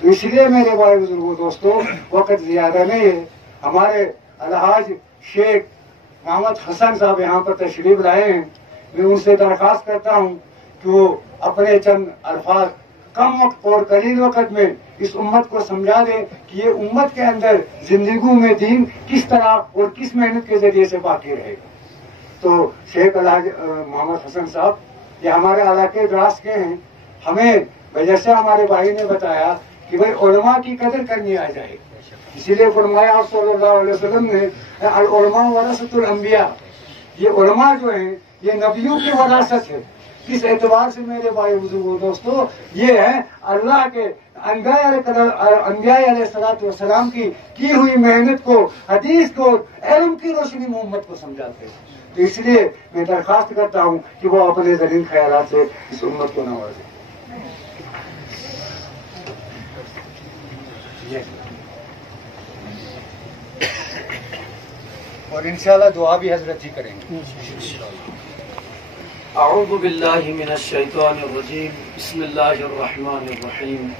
تو اس لیے میرے بھائی بزرگوں دوستوں وقت زیادہ نہیں ہے. ہمارے الحاج شیخ محمد حسن صاحب یہاں پر تشریف لائے ہیں. میں ان سے درخواست کرتا ہوں کہ وہ اپنے چند الفاظ کم وقت اور قلیل وقت میں اس امت کو سمجھا دے کہ یہ امت کے اندر زندگیوں میں دین کس طرح اور کس محنت کے ذریعے سے باقی رہے گا. تو شیخ الحاج محمد حسن صاحب یہ ہمارے علاقے دراز کے ہیں. ہمیں جیسے ہمارے بھائی نے بتایا کہ بھائی علماء کی قدر کرنی آ جائے, اسی لیے فرمایا آپ صلی اللہ علیہ وسلم نے العلماء ورثۃ الانبیاء, یہ علماء جو ہیں یہ نبیوں کی وراثت ہے. کس اعتبار سے میرے بھائی بزرگوں دوستو یہ ہے اللہ کے انبیاء علیہ الصلوۃ والسلام کی ہوئی محنت کو, حدیث کو, علم کی روشنی میں امت کو سمجھاتے ہیں. تو اس لیے میں درخواست کرتا ہوں کہ وہ اپنے ذہین خیالات سے اس امت کو نوازیں. اور انشاءاللہ دعا بھی حضرت جی کریں گے. اعوذ باللہ من الشیطان الرجیم. بسم اللہ الرحمن الرحیم.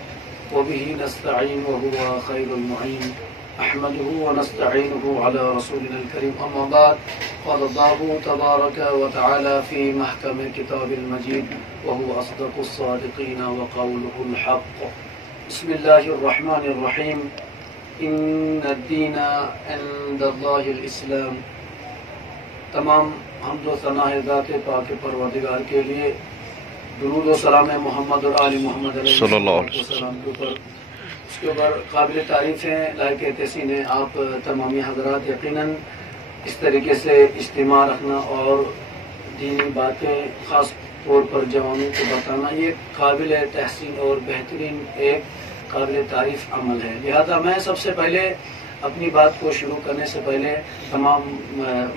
وبه نستعین وهو خیر المعین. احمده ونستعینه على رسولنا الكریم. اما بعد قال الله تبارک وتعالى في محکم کتاب المجید وهو اصدق الصادقین وقوله الحق. بسم اللہ الرحمن الرحیم. ان الدین عند اللہ الاسلام. تمام حمد و ثنا ہے ذات پاک پروردگار کے لیے. درود و سلام محمد اور آل محمد علیہ السلام کے اوپر. اس کے اوپر قابل تعریف ہیں, لائق تحسین ہیں آپ تمامی حضرات. یقیناً اس طریقے سے اجتماع رکھنا اور دینی باتیں خاص طور پر جوانوں کو بتانا یہ قابل تحسین اور بہترین ایک قابل تعریف عمل ہے. لہذا میں سب سے پہلے اپنی بات کو شروع کرنے سے پہلے تمام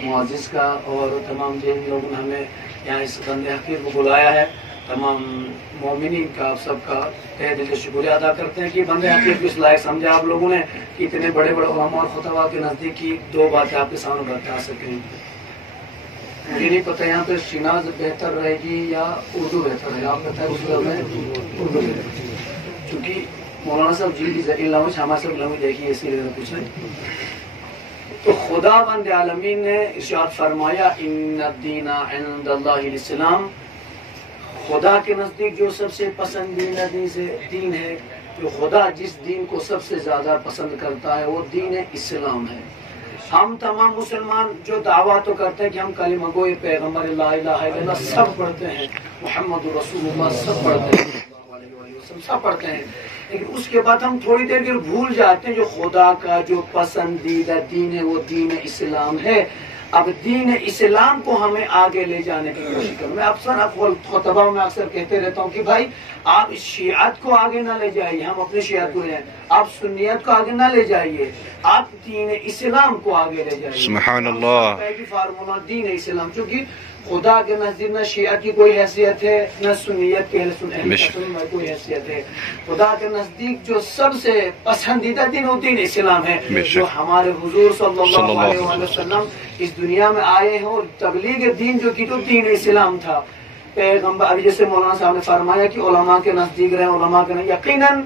معزز کا اور تمام جن لوگوں نے ہمیں یہاں اس بند حقیر کو بلایا ہے, تمام مومنین کا سب کا تہ دل سے شکریہ ادا کرتے ہیں کہ بند حقیر کو اس لائق سمجھا آپ لوگوں نے کہ اتنے بڑے بڑے علماء اور خطباء کے نزدیک کی دو باتیں آپ کے سامنے بتا سکیں. مجھے نہیں پتہ یہاں پہ شناز بہتر رہے گی یا اردو بہتر ہے. آپ بتائیں اس میں اردو بہتر, چونکہ مولانا صاحب جی کی ذریعہ لانگویج ہمارے سب لانگویج دیکھیے اسی لیے کچھ نہیں. تو خدا بند عالمین نے ارشاد فرمایا ان الدین عند اللہ الاسلام. خدا کے نزدیک جو سب سے پسندیدہ دین ہے, جو خدا جس دین کو سب سے زیادہ پسند کرتا ہے وہ دین اسلام ہے. ہم تمام مسلمان جو دعویٰ تو کرتے ہیں کہ ہم کلمہ گوئے پیغمبر لا الہ الا اللہ سب پڑھتے ہیں, محمد رسول اللہ سب پڑھتے ہیں, سب پڑھتے ہیں, لیکن اس کے بعد ہم تھوڑی دیر کے بھول جاتے ہیں جو خدا کا جو پسندیدہ دین ہے وہ دین اسلام ہے. اب دین اسلام کو ہمیں آگے لے جانے کی کوشش کریں. میں اکثر خطبہ میں اکثر کہتے رہتا ہوں کہ بھائی آپ اس شیعت کو آگے نہ لے جائیے, ہم اپنے شیعت کو لے جائیں, آپ سنیت کو آگے نہ لے جائیے, آپ دین اسلام کو آگے لے جائیے. سبحان اللہ. فارمولہ دین اسلام, چونکہ خدا کے نزدیک نہ شیعہ کی کوئی حیثیت ہے نہ سنیت کے میں کوئی حیثیت ہے. خدا کے نزدیک جو سب سے پسندیدہ دین وہ دین اسلام ہے, جو ہمارے حضور صلی اللہ علیہ وسلم اس دنیا میں آئے ہیں. اور تبلیغ دین جو کی تو دین اسلام تھا. پیغمبر ابھی جیسے مولانا صاحب نے فرمایا کہ علماء کے نزدیک رہیں, علماء کے نہیں. یقیناً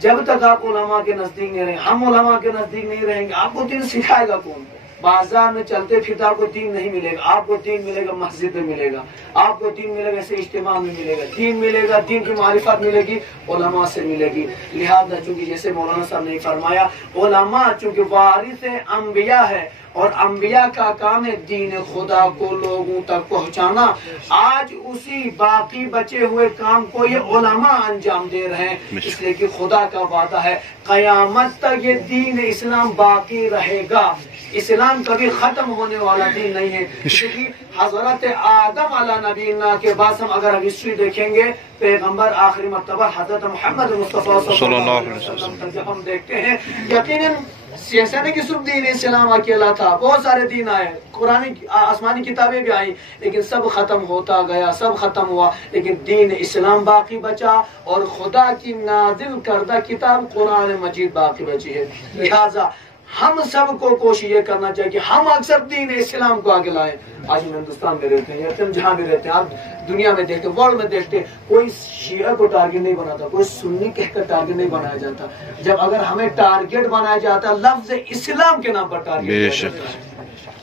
جب تک آپ علماء کے نزدیک نہیں رہیں, ہم علماء کے نزدیک نہیں رہیں گے, آپ کو دین سکھائے گا کون؟ بازار میں چلتے پھرتے آپ کو دین نہیں ملے گا. آپ کو دین ملے گا مسجد میں ملے گا, آپ کو دین ملے گا ایسے اجتماع میں ملے گا, دین ملے گا, دین کی معرفت ملے گی علماء سے ملے گی. لہذا چونکہ جیسے مولانا صاحب نے فرمایا علماء چونکہ وارث انبیاء ہے اور انبیاء کا کام ہے دین خدا کو لوگوں تک پہنچانا. آج اسی باقی بچے ہوئے کام کو یہ علماء انجام دے رہے ہیں, اس لیے کہ خدا کا وعدہ ہے قیامت تک یہ دین اسلام باقی رہے گا. اسلام کبھی ختم ہونے والا دین نہیں ہے, کیونکہ حضرت آدم علیہ نبینا کے بعد ہم اگر ہسٹری دیکھیں گے پیغمبر آخری مرتبہ حضرت محمد مصطفیٰ صلی اللہ علیہ وسلم تک جب ہم دیکھتے ہیں یقیناً ایسا نہیں کہ صرف دین اسلام اکیلا تھا, بہت سارے دین آئے, قرآن آسمانی کتابیں بھی آئیں, لیکن سب ختم ہوتا گیا, سب ختم ہوا, لیکن دین اسلام باقی بچا اور خدا کی نازل کردہ کتاب قرآن مجید باقی بچی ہے. لہذا ہم سب کو کوشش یہ کرنا چاہیے کہ ہم اکثر دین اسلام کو آگے لائیں. آج ہم ہندوستان میں رہتے ہیں یا پھر جہاں بھی رہتے ہیں، آپ دنیا میں دیکھتے ہیں، ورلڈ میں دیکھتے ہیں، کوئی شیعہ کو ٹارگیٹ نہیں بناتا، کوئی سنی کہہ کر ٹارگیٹ نہیں بنایا جاتا. جب اگر ہمیں ٹارگیٹ بنایا جاتا ہے لفظ اسلام کے نام پر ٹارگیٹ کیا جاتا ہے.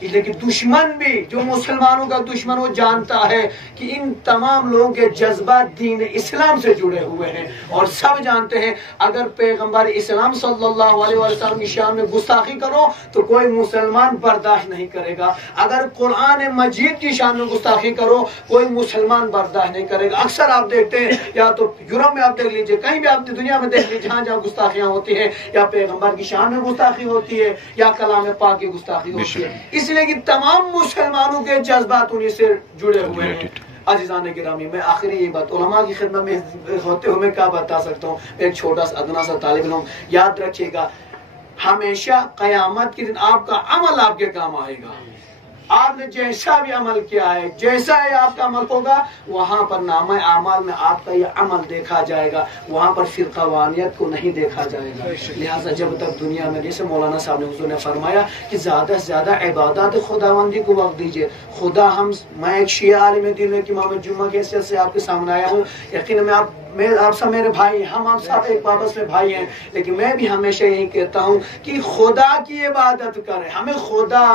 لیکن دشمن بھی، جو مسلمانوں کا دشمن، وہ جانتا ہے کہ ان تمام لوگوں کے جذبات دین اسلام سے جڑے ہوئے ہیں، اور سب جانتے ہیں اگر پیغمبر اسلام صلی اللہ علیہ وسلم کی شان میں گستاخی کرو تو کوئی مسلمان برداشت نہیں کرے گا. اگر قرآن مجید کی شان میں گستاخی کرو کوئی مسلمان برداشت نہیں کرے گا. اکثر آپ دیکھتے ہیں، یا تو یورپ میں آپ دیکھ لیجئے، کہیں بھی آپ دنیا میں دیکھ لیجئے، جہاں جہاں گستاخیاں ہوتی ہیں یا پیغمبر کی شان میں گستاخی ہوتی ہے یا کلام پاک کی گستاخی ہوتی ہے، اس لیے کہ تمام مسلمانوں کے جذبات انہیں سے جڑے ہوئے ہیں. عزیزان گرامی، میں آخری یہ بات علماء کی خدمت میں ہوتے ہوئے میں کیا بتا سکتا ہوں. ایک چھوٹا سا ادنا سا طالب علم، یاد رکھیے گا ہمیشہ قیامت کے دن آپ کا عمل آپ کے کام آئے گا. آپ نے جیسا بھی عمل کیا ہے، جیسا ہی آپ کا عمل ہوگا، وہاں پر نامہ اعمال میں آپ کا یہ عمل دیکھا جائے گا. وہاں پر فرقوانیت کو نہیں دیکھا جائے گا. لہٰذا جب تک دنیا میں، جیسے مولانا صاحب نے حضور نے فرمایا کہ زیادہ سے زیادہ عبادات خداوندی کو وقت دیجیے. خدا میں ایک شیعہ عالم دین ایک امام جمعہ کی حیثیت سے آپ کے سامنے آیا ہوں. یقین میں آپ سب میرے بھائی، ہم آپ سب ایک واپس میں بھائی ہیں، لیکن میں بھی ہمیشہ یہی کہتا ہوں کہ خدا کی عبادت کریں. ہمیں خدا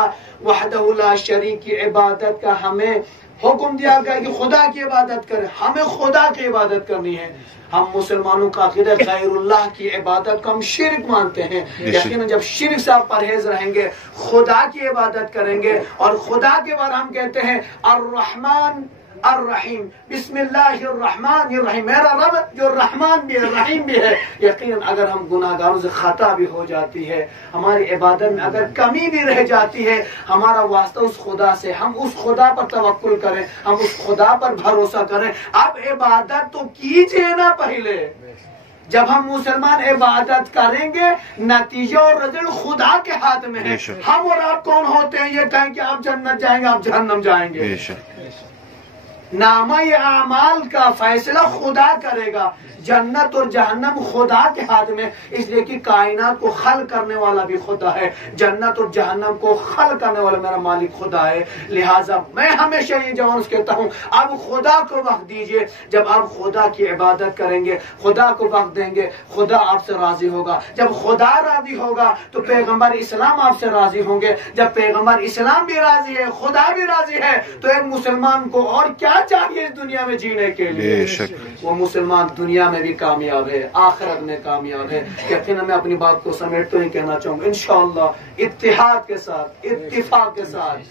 وحدہ لا شریک کی عبادت کا ہمیں حکم دیا گیا کہ خدا کی عبادت کریں. ہمیں خدا کی عبادت کرنی ہے. ہم مسلمانوں کا عقیدہ غیر اللہ کی عبادت کو ہم شرک مانتے ہیں. یقیناً جب شرک سے آپ پرہیز رہیں گے، خدا کی عبادت کریں گے، اور خدا کے بعد ہم کہتے ہیں الرحمن الرحیم، بسم اللہ الرحمن الرحیم، میرا رب جو رحمان بھی ہے رحیم بھی ہے. یقیناً اگر ہم گناہگاروں سے خطا بھی ہو جاتی ہے، ہماری عبادت میں اگر کمی بھی رہ جاتی ہے، ہمارا واسطہ اس خدا سے، ہم اس خدا پر توکل کریں، ہم اس خدا پر بھروسہ کریں. اب عبادت تو کیجئے نا پہلے. جب ہم مسلمان عبادت کریں گے، نتیجہ اور رزلٹ خدا کے ہاتھ میں ہے. ہم اور آپ کون ہوتے ہیں یہ کہیں کہ آپ جنت جائیں گے، آپ جہنم جائیں گے؟ نامہ اعمال کا فیصلہ خدا کرے گا. جنت اور جہنم خدا کے ہاتھ میں، اس لیے کہ کائنات کو خلق کرنے والا بھی خدا ہے، جنت اور جہنم کو خلق کرنے والا میرا مالک خدا ہے. لہٰذا میں ہمیشہ یہ جوان کہتا ہوں اب خدا کو وقت دیجئے. جب آپ خدا کی عبادت کریں گے، خدا کو وقت دیں گے، خدا آپ سے راضی ہوگا. جب خدا راضی ہوگا تو پیغمبر اسلام آپ سے راضی ہوں گے. جب پیغمبر اسلام بھی راضی ہے، خدا بھی راضی ہے، تو ایک مسلمان کو اور کیا چاہیے اس دنیا میں جینے کے لیے؟ وہ مسلمان دنیا میں بھی کامیاب ہے، آخرت میں کامیاب ہے. یقیناً میں اپنی بات کو سمیٹتے ہوئے کہنا چاہوں گا انشاءاللہ اتحاد کے ساتھ، اتفاق کے ساتھ.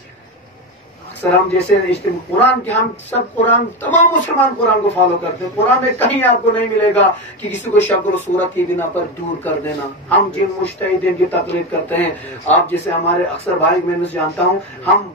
اکثر ہم جیسے قرآن کے، ہم سب قرآن، تمام مسلمان قرآن کو فالو کرتے ہیں. قرآن میں کہیں آپ کو نہیں ملے گا کہ کسی کو شکل و صورت کی بنا پر دور کر دینا. ہم جن مجتہدین کی تقلید کرتے ہیں، آپ جیسے ہمارے اکثر بھائی میں جانتا ہوں، ہم